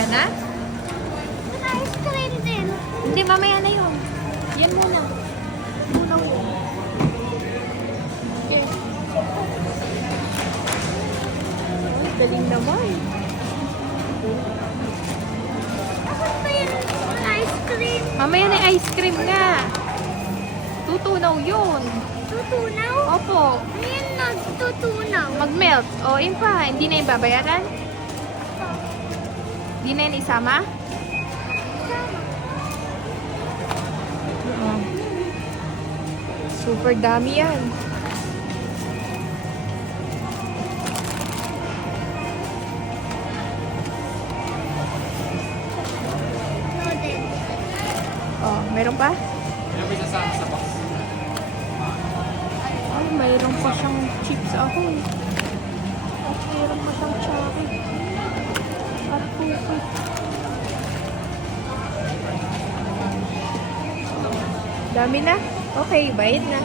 ka na? Ice cream din. Hindi, mamaya na yun. Yan muna. Muna yun. Okay. Ay, daling naman. Asan ba yung ice cream? Mamaya na yung ice cream nga. Tutunaw yun. Tutunaw? Opo. Ayan, nagtutunaw. Mag-melt. O, yun pa. Hindi na yung babayaran? Hindi na yun isama? Super dami yan. No din. Oh, meron pa? Yung isa sa box. Ay, mayroon pa siyang chips ako eh. At mayroon pa siyang chari. At pupo. Dami na? Okay, bayad na.